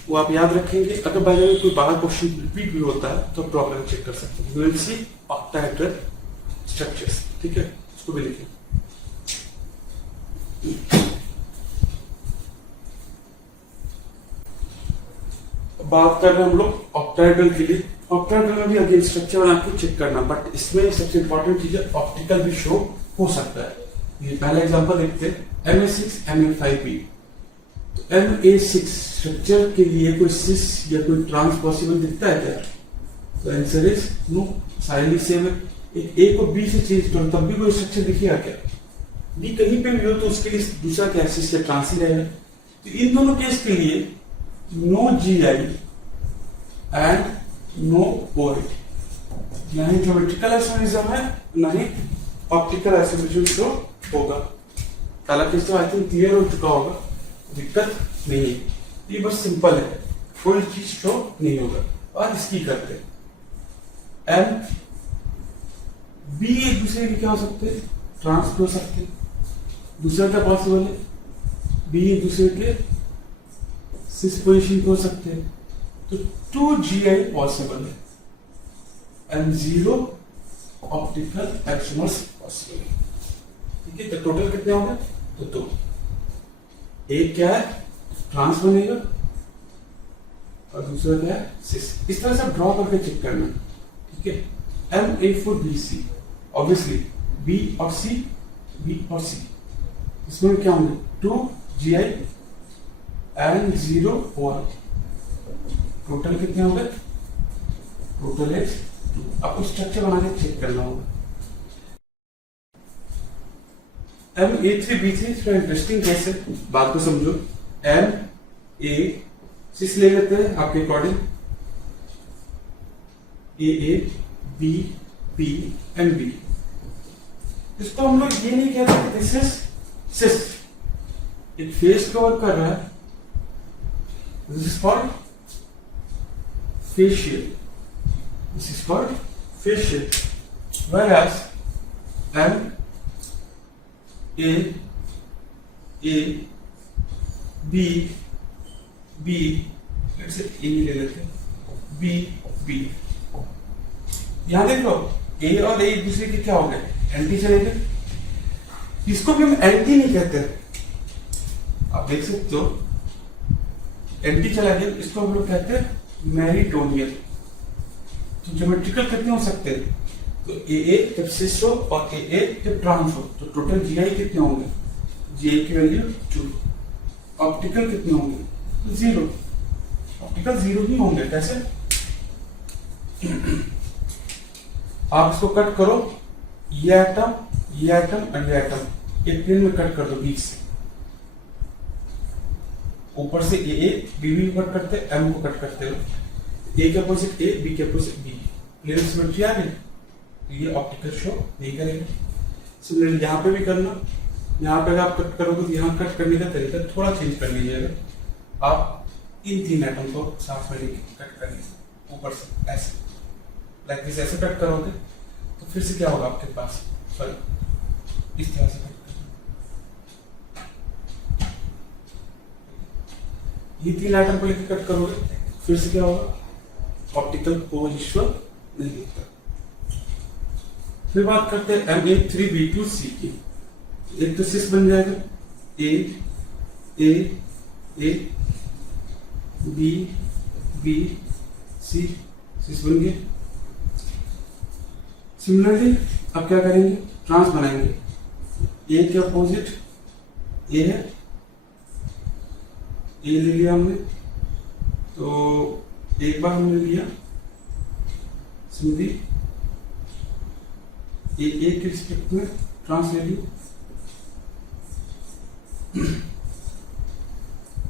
वो आप याद रखेंगे। अगर बाय द वे कोई बाहर क्वेश्चन रिपीट भी होता है तो प्रॉब्लम चेक कर सकते हैं। You will see octahedral structures, ठीक है, इसको भी लिखें। बात कर रहे हैं हम लोग ऑक्टाहेड्रल के लिए। ऑक्टाहेड्रल में भी अगेन स्ट्रक्चर बना के चेक करना, बट इसमें सबसे इंपॉर्टेंट चीज है ऑप्टिकल भी शो हो सकता है। ये पहला एग्जांपल देखते हैं, MA6 MA5B। तो MA6 स्ट्रक्चर के लिए कोई सिस या कोई ट्रांस पॉसिबल दिखता है क्या? तो आंसर इज नो, साइनली सेम है। ए को बी से चेंज करो तब भी कोई स्ट्रक्चर दिखेगा क्या? बी कहीं पे भी हो तो उसके लिए दूसरा क्या सिस या ट्रांस ही रहेगा। तो इन दोनों केस के लिए no GI and no OI, ना ही ज्योमेट्रिकल आइसोमेरिज्म है ना ही ऑप्टिकल आइसोमेरिज्म शो होगा। पहला केस तो आई थिंक क्लियर हो चुका होगा, दिक्कत नहीं है, ये बस सिंपल है, कोई चीज शो नहीं होगा। और इसकी करते हैं एम बी एक दूसरे के क्या हो सकते हैं, ट्रांस हो सकते हैं। दूसरा क्या पॉसिबल है, बी एक दूसरे के सिस पोजिशन हो सकते हैं। तो 2 GI पॉसिबल है एंड 0 ऑप्टिकल आइसोमर्स पॉसिबल है, ठीक है। तो टोटल कितने होंगे, तो 2। एक क्या है, ट्रांस बनेगा और दूसरा क्या है, सिस। इस तरह से ड्रॉ करके चेक करना, ठीक है। MA4BC, ऑब्वियसली B और C, इसमें क्या होंगे 2 GI एंड 0 OI। टोटल कितने होंगे, टोटल है 2। आपको स्ट्रक्चर बना के चेक करना होगा। MA3B3 थोड़ा इंटरेस्टिंग केस है, बात को समझो। MA सिस ले लेते हैं आपके according, AA B B and B। इसको हम लोग ये नहीं कहते दिस इज सिस, एक फेस कवर कर रहा है, this is called facial, this is called facial, whereas M A B let's say A ले लेते हैं, B यहां देख लो A और A एक दूसरे के क्या हो गए, एंटी चले गए। इसको भी हम एंटी नहीं कहते, आप देख सकते हो एंटी चला गया, इसको हम लोग कहते हैं मैरिटोनियल। तो ज्योमेट्रिकल कितने हो सकते हैं, तो AA जब सिस हो और AA जब ट्रांस हो, तो टोटल GI कितने होंगे, GI की वैल्यू 2। ऑप्टिकल कितने होंगे, तो 0। ऑप्टिकल 0 ही होंगे, कैसे? आप इसको कट करो, ये एटम और ये एटम एक प्लेन में कट कर दो बीच से, ऊपर से AA BB को कट करते, M को कट करते हो, A के अपोजिट A, B के अपोजिट B, प्लेन सिमेट्री आ गई, तो ये ऑप्टिकल शो नहीं करेगा। सिमिलरली यहाँ पे भी करना, यहाँ पे आप कट करोगे तो यहाँ कट करने का तरीका थोड़ा चेंज कर लीजिएगा। आप इन 3 एटम को साथ में लेके कट कर लीजिए, ऊपर से ऐसे लाइक दिस, ऐसे कट करोगे तो फिर से क्या होगा आपके पास, सॉरी इस तरह से ये 3 आइटम को लेकर कट करोगे, फिर से क्या होगा, ऑप्टिकल कोविजुअल नहीं दिखता। फिर बात करते हैं MA3B2C की। एक तो सिस बन जाएगा A B C सिस बन गए। सिमिलरली अब क्या करेंगे, ट्रांस बनाएंगे। ए के अपोजिट ए है, ए ले लिया हमने, तो एक बार हमने लिया सिंपली ए के रिस्पेक्ट में ट्रांस ले लिया,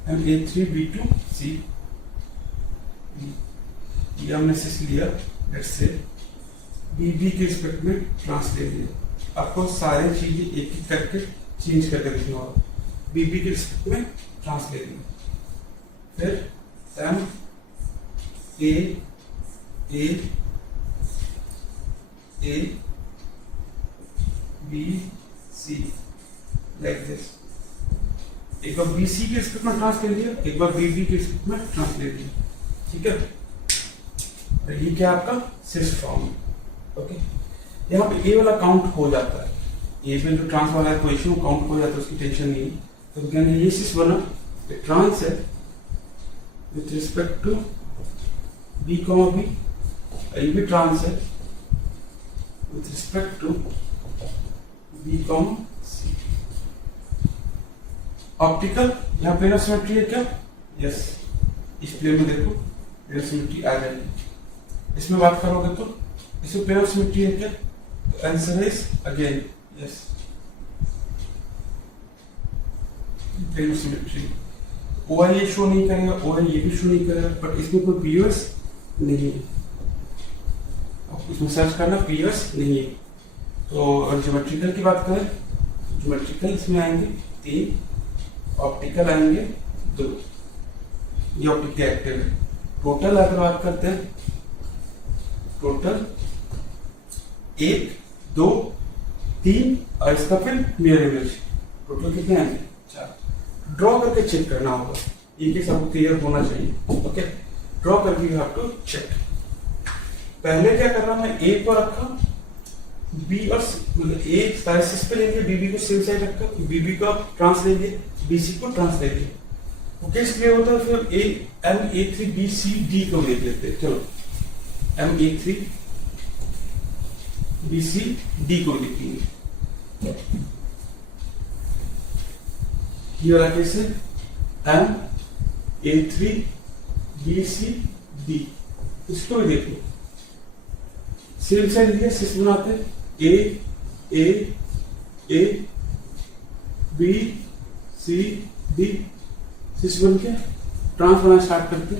एंड A3B2C ये हमने सिस लिया, लेट्स से बीबी के रिस्पेक्ट में ट्रांस ले लिया। आपको सारे चीजें एक एक करके चेंज करके देखना होगा। बीबी के रिस्पेक्ट में ट्रांस ले लिया, फिर M A A A B C like this. एक बार बीसी के रिस्पेक्ट में ट्रांस ले लिया, एक बार बीबी के रिस्पेक्ट में ट्रांस ले लिया, ठीक है। और ये क्या आपका सिस फॉर्म है, ओके। यहाँ पे ए वाला काउंट हो जाता है, ए पे जो ट्रांस वाला इक्वेशन काउंट हो जाता है, उसकी टेंशन नहीं है। तो कहने ये सिस बना, ट्रांस है with respect to B comma B, ये भी ट्रांस है with respect to B comma C. Optical यहाँ प्लेन ऑफ सिमेट्री है क्या, यस, इस प्लेन में देखो प्लेन ऑफ सिमेट्री आ जाएगी। इसमें बात करोगे तो इसमें प्लेन ऑफ सिमेट्री है क्या, तो answer is again yes, plane of symmetry. OI ये शो नहीं करेगा, ओआई ये भी शो नहीं करेगा, बट इसमें कोई पीओएस नहीं है। आपको इसमें सर्च करना, पीओएस नहीं है। तो और ज्योमेट्रिकल की बात करें, ज्योमेट्रिकल इसमें आएंगे 3, ऑप्टिकल आएंगे 2, ये ऑप्टिकल एक्टिव है। टोटल अगर बात करते हैं, टोटल 1 2 3 और इसका फिर मिरर इमेज, टोटल कितने आएंगे 4। ड्रॉ करके चेक करना होगा, ये सब क्लियर होना चाहिए, ओके। ड्रॉ करके यू हैव टू चेक। पहले क्या कर रहा हूं मैं, ए को रखा, बी और मतलब ए साइड पे लेंगे, बीबी को सेम साइड रखा, बीबी को आप ट्रांस लेंगे, बीसी को ट्रांस लेंगे। वो केस क्लियर होता है, फिर A M A3 B C D को देख लेते हैं। चलो M A3 B C D को लिखेंगे। ये वाला केस है M A3 B C D, इसको भी देखो, सेम साइड लिया, सिस बनाते ए A A B C D, सिस बन के ट्रांस बनाना स्टार्ट करते।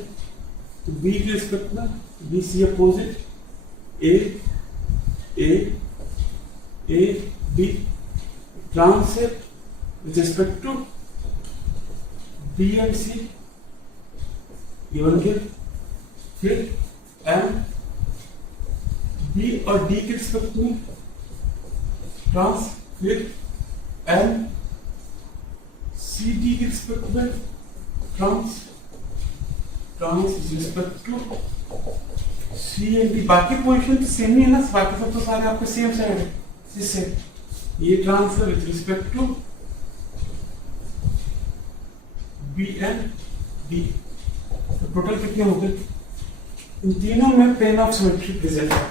तो बी के रिस्पेक्ट में B C opposite A A A B, trans है with respect to B and C, ये बन के फिर एम बी और डी के रिस्पेक्ट में ट्रांस, फिर एम सी डी के रिस्पेक्ट में trans, trans respect to C and D. बाकी पोजीशन तो सेम ही है ना, बाकी सब तो सारे आपके सेम साइड है, इससे ये ट्रांस है with respect to B and D. तो टोटल कितने हो गए, इन तीनों में प्लेन ऑफ सिमेट्री प्रेजेंट है।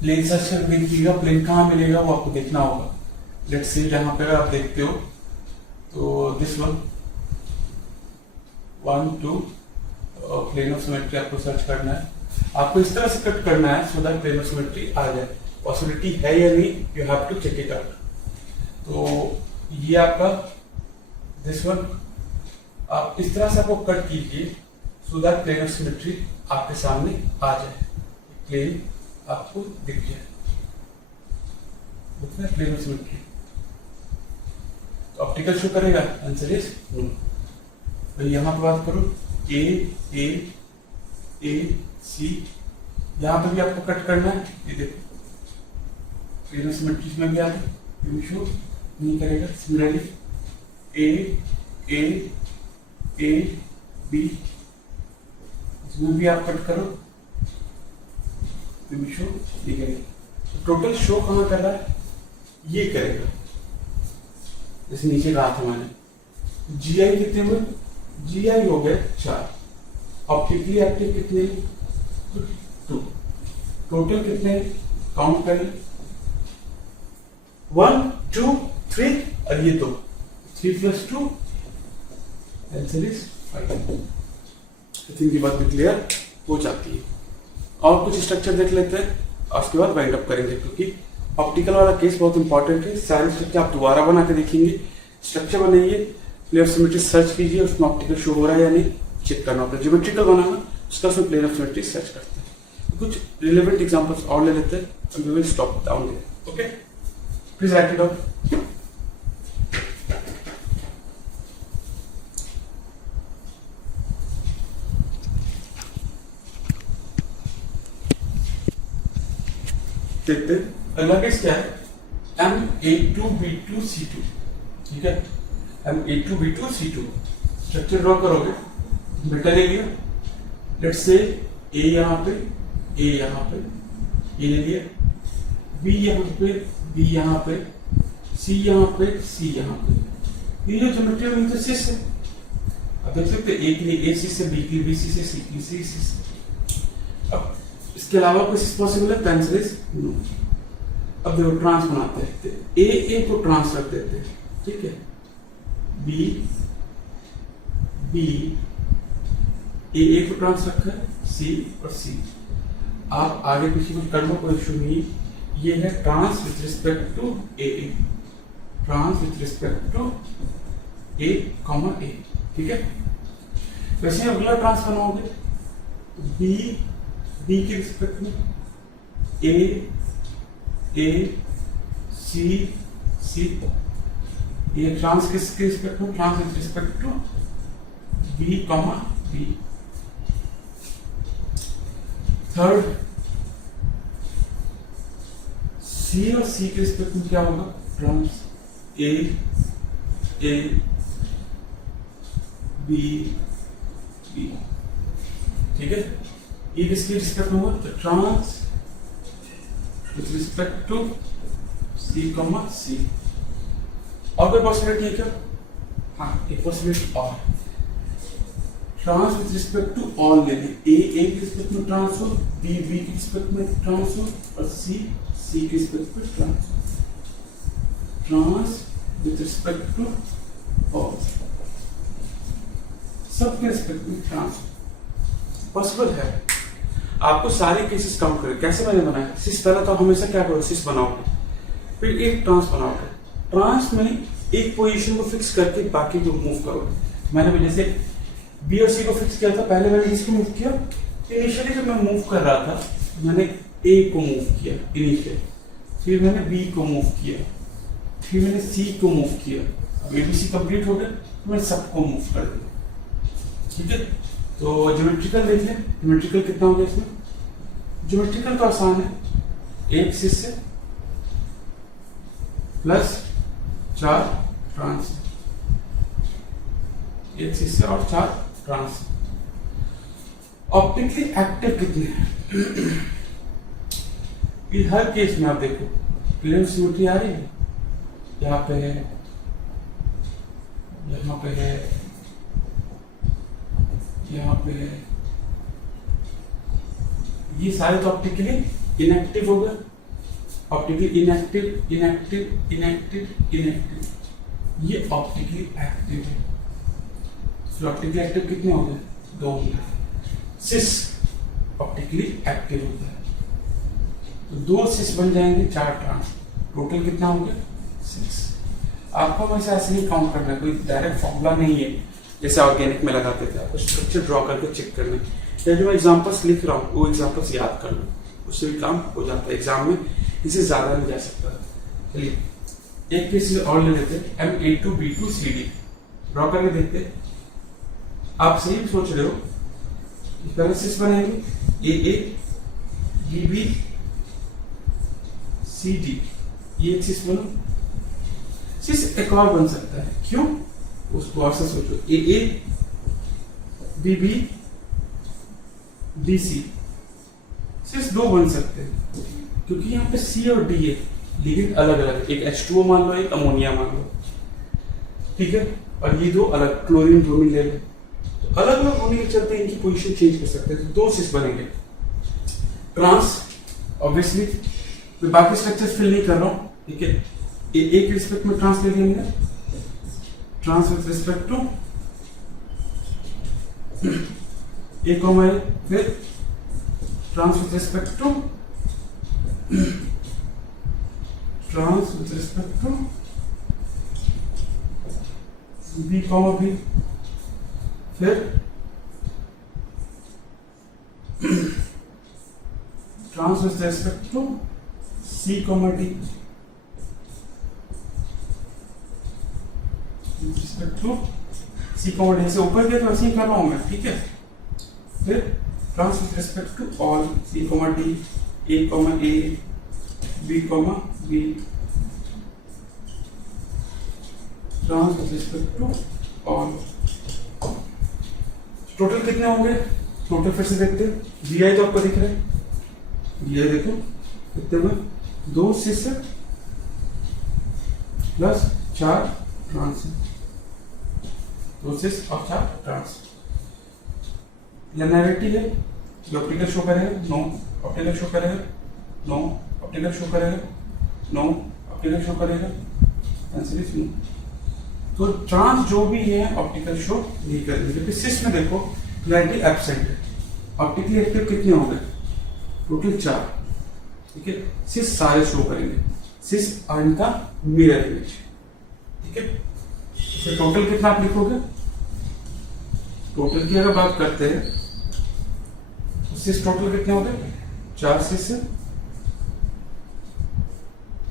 प्लेन सर्च करके देखिएगा, प्लेन कहाँ मिलेगा वो आपको देखना होगा। लेट्स से जहां पे आप देखते हो, तो this one 1 2 plane of symmetry आपको सर्च करना है। आपको इस तरह से कट करना है so that plane of symmetry आ जाए। पॉसिबिलिटी है या नहीं, you have to check it out. तो ये आपका दिस वन, आप इस तरह से आपको कट कीजिए so that plane of symmetry आपके सामने आ जाए, प्लेन आपको दिख जाए, प्लेन ऑफ सिमेट्री। तो ऑप्टिकल शो करेगा, आंसर इज नो। तो यहां पर बात करो ए ए ए सी, यहां पर भी आपको कट करना है, ये देखो प्लेन ऑफ सिमेट्री में भी आ गया, शो नहीं करेगा। Similarly A A A B, इसमें भी आप कट करो, शो नहीं करेगा। तो टोटल शो कहां कर रहा है, ये करेगा, जैसे नीचे कहा था मैंने। जीआई कितने हुए, जीआई हो गए 4। ऑप्टिकली एक्टिव कितने, 2। टोटल कितने काउंट करें? 1 2 3 और ये 2, 3 + 2 आंसर इज 5। आई थिंक ये बात भी क्लियर हो जाती है। और कुछ स्ट्रक्चर देख लेते हैं और उसके बाद वाइंड अप करेंगे, क्योंकि ऑप्टिकल वाला केस बहुत इंपॉर्टेंट है। सारे स्ट्रक्चर आप दोबारा बना के देखेंगे। स्ट्रक्चर बनाइए, प्लेन ऑफ सिमेट्री सर्च कीजिए, उसमें ऑप्टिकल शो हो रहा है या नहीं चेक करना होता है। ज्योमेट्रिकल बनाना उसका उसमें प्लेन ऑफ सिमेट्री सर्च करते हैं। कुछ रिलेवेंट एग्जांपल्स और ले लेते हैं and we will stop down there. Okay, please write it down. देखते हैं अगला केस क्या है, M82B2C2। ठीक है, M82B2C2 स्ट्रक्चर ड्रॉ करोगे, बेटा ले लिया, लेट्स से A यहाँ पे, A यहाँ पे, ये ले लिया, B यहाँ पे, B यहाँ पे, C यहाँ पे, C यहाँ पे। ये जो ज्योमेट्री में तो सिस है, अब देख सकते हैं A के लिए A सिस से, B के लिए B सिस से, C के लिए C सिस से। अब इसके अलावा कुछ पॉसिबल है? Answer is no. अब देखो ट्रांस बनाते हैं, ए को ट्रांस रख देते हैं। ठीक है, बी ए को ट्रांस रखा है, सी और सी। आप आगे पीछे कुछ कर लो, कोई इशू नहीं। ये है trans with respect to A, trans with respect to A comma A. ठीक है, वैसे अगला ट्रांस बनाओगे, बी के रिस्पेक्ट में ए सी। ये ट्रांस किसके रिस्पेक्ट में? Trans with respect to B comma B. Third, C और सी के रिस्पेक्ट में क्या होगा? Trans A B. ठीक है, ये किसके रिस्पेक्ट में होगा? तो trans with respect to C comma C. और कोई पॉसिबिलिटी है क्या? हाँ, एक पॉसिबिलिटी और, trans with respect to all ले लें। ए के रिस्पेक्ट में ट्रांस हो, बी के रिस्पेक्ट में ट्रांस हो और सी के रिस्पेक्ट में ट्रांस हो। Trans with respect to all, सबके रिस्पेक्ट में ट्रांस पॉसिबल है। आपको सारे केसेस काउंट करें। कैसे मैंने बनाया? सिस पहले तो हमेशा क्या करो, सिस बनाओगे, फिर एक ट्रांस बनाओगे। ट्रांस में एक पोजीशन को फिक्स करके बाकी को मूव करोगे। मैंने भी जैसे बी और सी को फिक्स किया था, पहले मैंने किसको मूव किया? इनिशियली जब मैं मूव कर रहा था मैंने ए को मूव किया इनिशियली, फिर मैंने बी को मूव किया, फिर मैंने सी को मूव किया। अब एबीसी कंप्लीट हो गया, मैं सबको मूव कर दिया। ठीक है, तो ज्योमेट्रिकल देख लें। ज्योमेट्रिकल कितना हो गया इसमें? ज्योमेट्रिकल तो आसान है, एक सिस से प्लस 4 ट्रांस, एक सिस से और 4 ट्रांस। ऑप्टिकली एक्टिव कितने हैं? हर केस में आप देखो प्लेन सिमेट्री आ रही है, यहाँ पे है, यहाँ पे है, यहाँ पे है, ये सारे तो ऑप्टिकली इनएक्टिव हो गए। Optically inactive, inactive, inactive, inactive, ये ऑप्टिकली एक्टिव है। फिर ऑप्टिकली एक्टिव कितने हो गए? 2 हो गए। सिस ऑप्टिकली एक्टिव होता है, तो 2 सिस बन जाएंगे, 4 ट्रांस, टोटल कितना हो गया? 6। आपको हमेशा ऐसे ही काउंट करना है, कोई डायरेक्ट फॉर्मूला नहीं है जैसे ऑर्गेनिक में लगाते थे। आपको स्ट्रक्चर ड्रॉ करके चेक करना है, या जो मैं एग्जांपल्स लिख रहा हूँ वो एग्जांपल्स याद कर लो, उससे भी काम हो जाता है एग्जाम में, इससे ज्यादा नहीं जा सकता। चलिए एक केस और ले लेते हैं, M82B2CD ड्रॉ करके देखते हैं। आप सही भी सोच रहे हो, पहले सिस बनाएंगे, AA BB CD, ये एक सिस बनो। सिस एक और बन सकता है, क्यों? उसको और से सोचो, AA BB BC, सिर्फ 2 बन सकते हैं क्योंकि यहाँ पे C और D है, लेकिन अलग अलग, एक H2O मान लो, एक अमोनिया मान लो। ठीक है, और ये 2 अलग, क्लोरीन ब्रोमीन ले लो, तो अलग अलग होने के चलते इनकी पोजीशन चेंज कर सकते हैं, तो 2 सिस बनेंगे। ट्रांस ऑब्वियसली मैं बाकी स्ट्रक्चर्स फिल नहीं कर रहा हूं, ठीक है। एक रिस्पेक्ट में ट्रांस ले लिया मैंने, trans with respect to A comma A, फिर trans with respect to trans with respect to B comma B, फिर trans with respect to C comma D, respect to C comma D से ऊपर गया तो ऐसे ही कर रहा हूं मैं, ठीक है। फिर trans with respect to all C comma D, A comma A, B comma B, trans with respect to all. Total कितने होंगे, टोटल फिर से देखते हैं। जीआई तो आपको दिख रहा है, जीआई देखो कितने में 2 सिस प्लस 4 ट्रांस, 2 सिस और 4 ट्रांस। लिनियरिटी है, जो ऑप्टिकल शो करेगा, नो ऑप्टिकल शो करेगा, नो ऑप्टिकल शो करेगा, नो ऑप्टिकल शो करेगा, आंसर इज नो। तो ट्रांस जो भी है ऑप्टिकल शो नहीं करेंगे, क्योंकि सिस में देखो क्लैरिटी एब्सेंट है। ऑप्टिकली एक्टिव कितने हो गए, टोटल 4, ठीक है। सिस सारे शो करेंगे, सिस और इनका मिरर इमेज, ठीक है। तो टोटल कितना आप लिखोगे, टोटल की अगर बात करते हैं तो सिस टोटल कितने हो गए, 4 सिस है।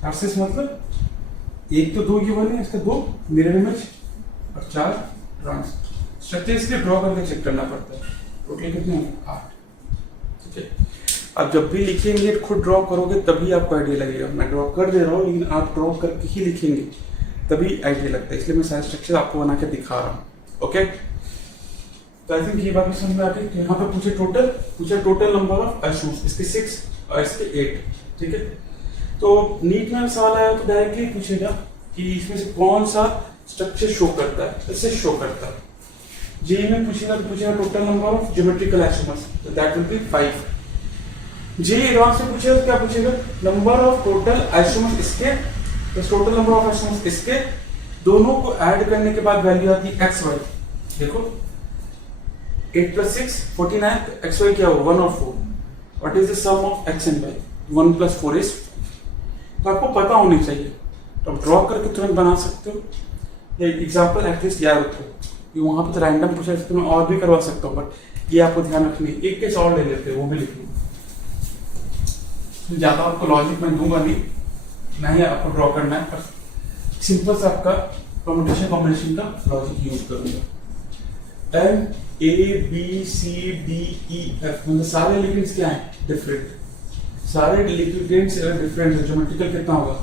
4 सिस मतलब एक तो 2 गिवन है, इसका 2 मिरर इमेज और 4 ट्रांस। स्ट्रक्चर इसलिए ड्रॉ करके चेक करना पड़ता है। टोटल कितने होंगे, 8, ठीक है। अब जब भी लिखेंगे खुद ड्रॉ करोगे तभी आपको आइडिया लगेगा। मैं ड्रॉ कर दे रहा हूँ लेकिन आप ड्रॉ करके ही लिखेंगे तभी आइडिया लगता है, इसलिए मैं सारे स्ट्रक्चर आपको बना के दिखा रहा हूँ, ओके। तो आई थिंक ये बात समझ में आ गई। यहाँ पे पूछे टोटल नंबर ऑफ एशूज, इसके 6 और इसके 8, ठीक है। तो नीट में सवाल आया तो डायरेक्टली पूछेगा कि इसमें से कौन सा स्ट्रक्चर शो करता है, इससे शो करता है। जेई में पूछेगा तो पूछेगा total number of geometrical isomers, तो that will be 5। JEE advance से पूछेगा तो क्या पूछेगा, नंबर ऑफ टोटल आइसोमर्स इसके plus total number of isomers इसके, दोनों को ऐड करने के बाद वैल्यू आती है एक्स वाई। देखो 8 + 6 49, एक्स वाई क्या हो 1 और 4। What is the sum of X and Y, 1 + 4 is. तो आपको पता होनी चाहिए, तो आप ड्रॉ करके तुरंत बना सकते हो। ये एग्जांपल एटलीस्ट याद रखो, वहां पे तो रैंडम पूछा तो मैं और भी करवा सकता हूँ, बट ये आपको ध्यान रखनी है। एक केस और ले लेते हैं, वो भी लिखनी ज्यादा आपको लॉजिक में दूंगा नहीं, ना ही आपको ड्रॉ करना है, पर सिंपल सा आपका परम्यूटेशन कॉम्बिनेशन का लॉजिक यूज करूंगा। M A B C D E F, मतलब सारे लिगेंड्स क्या हैं, डिफरेंट। सारे लिगेंड्स अगर डिफरेंट है, ज्योमेट्रिकल कितना होगा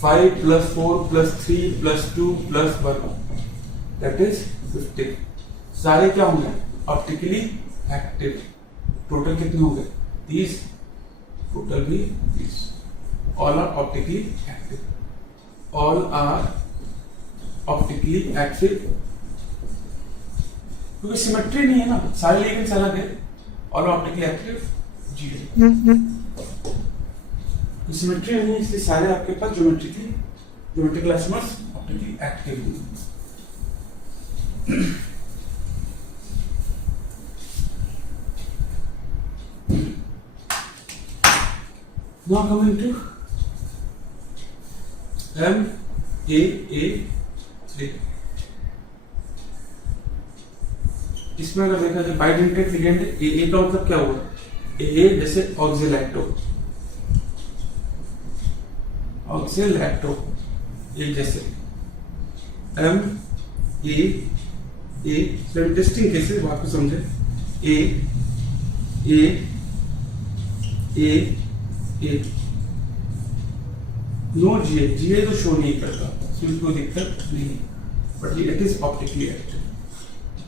5 + 4 + 3 + 2 + 1, दैट इज 15। सारे क्या होंगे, ऑप्टिकली एक्टिव। टोटल कितने होंगे 30, टोटल भी 30। All are optically active, all are optically active, क्योंकि सिमेट्री नहीं है ना, सारे लिगेंड्स अलग है। ऑल ऑप्टिकली एक्टिव 0, सिमेट्री नहीं है इसलिए सारे आपके पास ज्योमेट्रिकल आइसोमर्स ऑप्टिकली एक्टिव हैं। Now coming to MAA3, इसमें अगर देखा जाए बाइडेंटेड लिगेंड, AA का मतलब क्या हुआ, AA जैसे ऑक्सिलैक्टो, एक जैसे MAA। इंटरेस्टिंग केसेस बात को समझे, A नो GA तो शो नहीं करता, इसमें कोई दिक्कत नहीं, but it is optically active.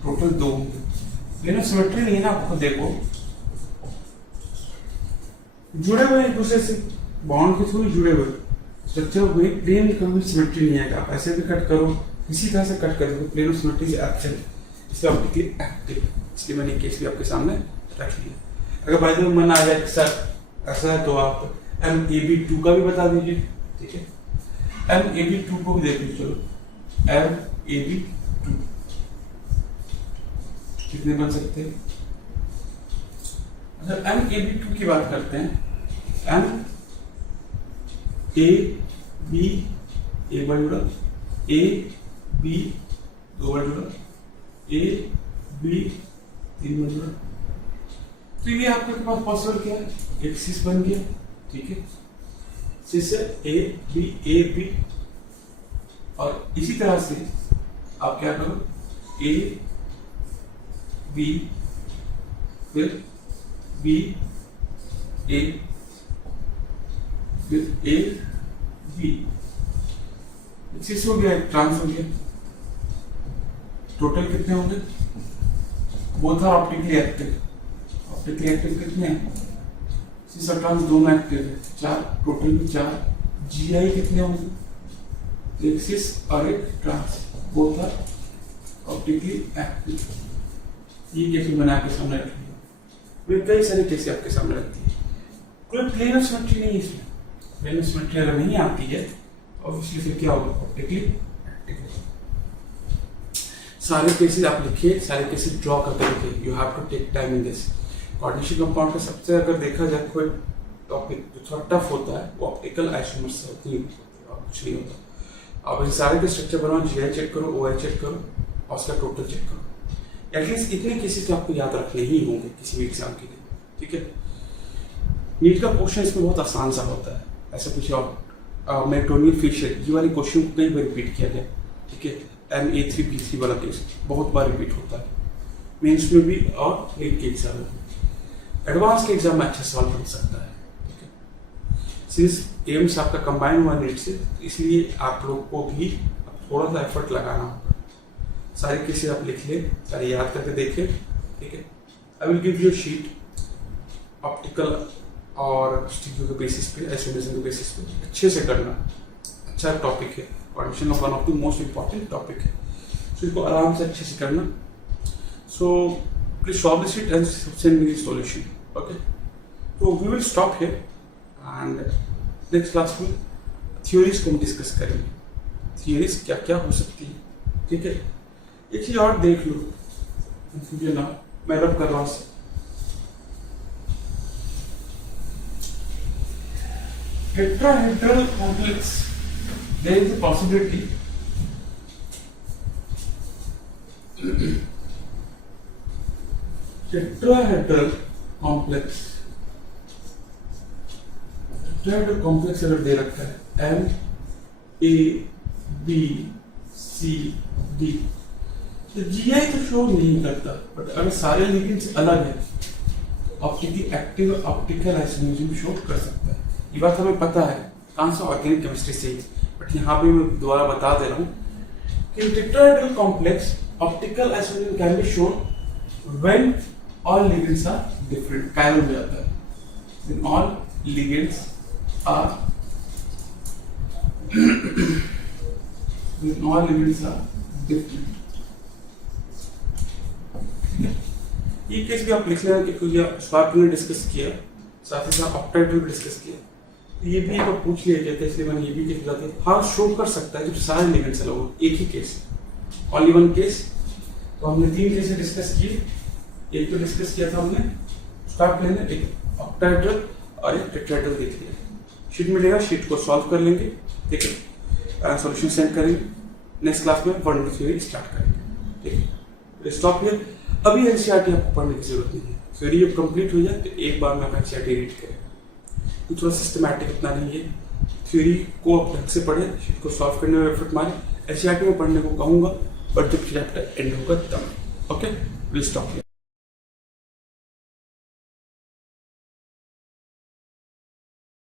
Total 2 होंगे, लेकिन सिमेट्री नहीं है ना, आपको देखो जुड़े हुए एक दूसरे से, बॉन्ड के थ्रू जुड़े हुए स्ट्रक्चर हुए, प्लेन कभी सिमेट्री नहीं आएगा। आप ऐसे भी कट करो, किसी तरह से कट करोगे, plane of symmetry is absent, इसलिए ऑप्टिकली एक्टिव। इसलिए मैंने केस भी आपके सामने रख लिया। अगर बाय द वे मन आ जाए सर ऐसा है तो आप MAB2 का भी बता दीजिए, ठीक है। MAB2 को भी देख लीजिए, चलो MAB2 कितने बन सकते हैं? अच्छा, MAB2 की बात करते हैं। MAB एक बार जुड़ा, AB दो बार जुड़ा, AB तीन बार जुड़ा, तो ये आपके पास पॉसिबल क्या है? एक सिस बन गया, ठीक है। सिस है AB और इसी तरह से आप क्या करो, AB फिर BA फिर AB, सिस हो गया, ट्रांस हो गया। टोटल कितने होंगे? वो था ऑप्टिकली एक्टिव। ऑप्टिकली एक्टिव कितने हैं? सिस और ट्रांस दोनों एक्टिव है, 4, टोटल में 4। GI कितने होंगे? एक सिस और एक ट्रांस, वो था ऑप्टिकली एक्टिव। ये केस मैंने आपके सामने रख लिया। कई सारी केस आपके सामने रखती है, कोई प्लेनर सिमेट्री नहीं है इसमें। प्लेनर सिमेट्री अगर नहीं आती है ऑब्वियसली फिर क्या होगा? Optically active. सारे केसेस आप लिखिए, सारे केसेस ड्रॉ करके लिखिए। You have to take time in this. Coordination compound का सबसे अगर देखा जाए कोई टॉपिक जो थोड़ा टफ होता है वो ऑप्टिकल आइसोमर्स से होती है, और कुछ नहीं होता। आप इन सारे के स्ट्रक्चर बनाओ, GI चेक करो, OI चेक करो और उसका टोटल चेक करो। एटलीस्ट इतने केसेस तो आपको याद रखने ही होंगे किसी भी एग्जाम के लिए, ठीक है। नीट का क्वेश्चन इसमें बहुत आसान सा होता है। ऐसा कुछ और मेटोनियल फिशर, ये वाले क्वेश्चन को कई बार रिपीट किया गया, ठीक है। MA3B3 वाला केस बहुत बार रिपीट होता है, मेंस में भी और नीट के एग्जाम में। एडवांस के एग्जाम में अच्छा सवाल बन सकता है, ठीक है। सिंस एम्स आपका कंबाइन हुआ नीट से, इसलिए आप लोग को भी थोड़ा सा एफर्ट लगाना होगा। सारे केसेस आप लिख ले, सारे याद करके देखें, ठीक है। I will give you sheet optical और स्टीरियो के बेसिस पे, आइसोमेरिज्म के बेसिस पे अच्छे से करना। अच्छा टॉपिक है, coordination of one of the most important topic है, सो इसको आराम से अच्छे से करना। So please solve this sheet and send me the solution, okay. तो we will stop here and next class में थ्योरीज को हम डिस्कस करेंगे। थ्योरीज क्या क्या हो सकती है, ठीक है। एक चीज और देख लो, कंफ्यूजन ना, मैं रब कर रहा हूं। Tetrahedral complex, there is a possibility tetrahedral complex अगर दे रखा है MABCD, तो GI तो शो नहीं करता, बट अगर सारे लिगेंड्स अलग है optically active optical isomerism show कर सकता है। ये बात हमें पता है कौन सा ऑर्गेनिक केमिस्ट्री से, बट यहाँ पे मैं दोबारा बता दे रहा हूँ कि tetrahedral complex optical isomerism can be shown when all ligands are different. Chiral में आता है when all ligands are different. ये केस भी आप लिख लेना क्योंकि स्वार्प ने डिस्कस किया, साथ ही साथ ऑक्टाहेड्रल भी डिस्कस किया। ये भी एक पूछ लिया गया था, इसलिए मैंने ये भी केस बताया। हाँ, शो कर सकता है जब सारे लिगेंड्स अलग हो, एक ही केस, ओनली वन केस। तो हमने 3 केसेस डिस्कस किए। एक तो डिस्कस किया था हमने स्वार्प लेने, एक ऑक्टाहेड्रल और एक टेट्राहेड्रल देख लिया। शीट मिलेगा, शीट को सॉल्व कर लेंगे, ठीक है। सॉल्यूशन सेंड करेंगे। नेक्स्ट क्लास में 1 2 थ्योरी स्टार्ट करेंगे, ठीक है। Stop here. अभी एनसीईआरटी आपको पढ़ने की जरूरत नहीं है। थ्योरी जब कंप्लीट हो जाए तो एक बार में आप एनसीईआरटी रीड करें, तो थोड़ा सिस्टमैटिक इतना नहीं है। थ्योरी को आप ढंग से पढ़े, शीट को सॉल्व करने में एफर्ट मारे। एनसीईआरटी में पढ़ने को कहूंगा, बट जब चैप्टर एंड होगा तब, ओके। Will stop here.